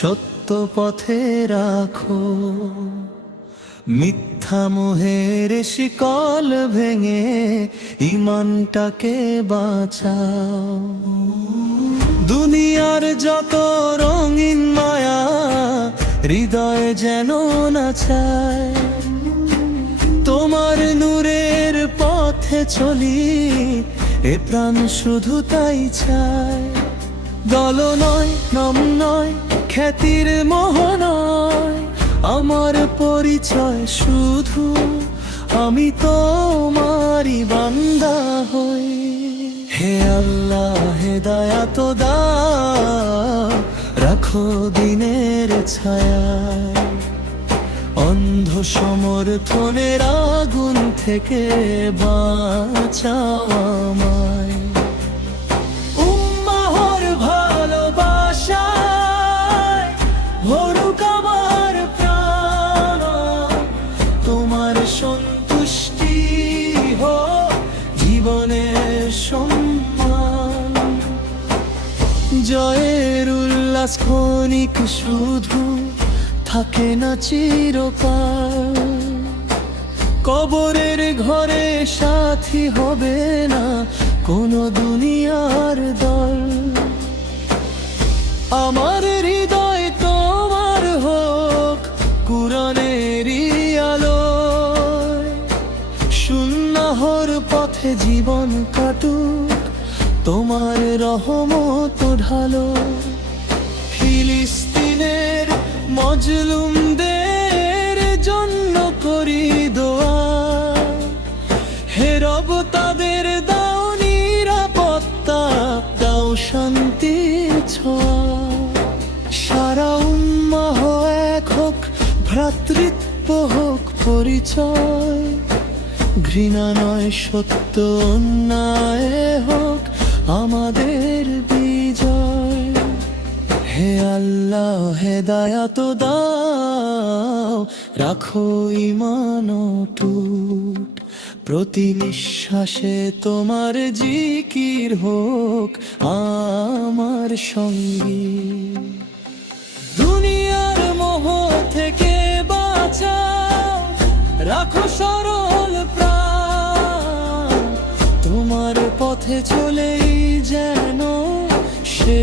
সত্য পথে রাখো, মিথ্যা মোহের শিকল ভেঙে ঈমানটাকে বাঁচাও। দুনিয়ার যত রঙিন মায়া হৃদয়ে যেন না চায়, তোমার নূরের পথে চলি এ প্রাণ শুধু তাই চায়। দল নয়, নাম নয়, খ্যাতির মোহ নয়, আমার পরিচয় শুধু আমি তোমারই বান্দা হই। হে আল্লাহ হেদায়াত দাও, রাখো দিনের ছায়ায়, অন্ধ সমর্থনের আগুন থেকে বাঁচাও আমায়। উম্মাহর ভালোবাসায় ভরুক আমার প্রাণ, তোমার সন্তুষ্টি হোক জীবনের সম্মান। জয়ের উল্লাস ক্ষণিক শুধু, থাকে না চিরকাল, কবরের ঘরে সাথী হবে না কোনো দুনিয়ার দল। আমার হৃদয় তোমার হোক কুরআনেরই আলোয়, সুন্নাহর পথে জীবন কাটুক তোমার রহমত ঢালো। ফিলিস্তিনের মজলুমদের জন্য করি দোয়া, হে রব তাদের দাও নিরাপত্তা, দাও শান্তির ছোঁয়া। সারা উম্মাহ এক হোক, ভ্রাতৃত্ব হোক পরিচয়, ঘৃণা নয় সত্য অন্যায় হোক আমাদের বিজয়। হে আল্লাহ হেদায়াত দাও, রাখো ঈমান অটুট, প্রতি নিঃশ্বাসে তোমার জিকির হোক আমার সঙ্গী। দুনিয়ার মোহ থেকে বাঁচাও, রাখো সরল প্রাণ, তোমার পথে চলেই যেন সে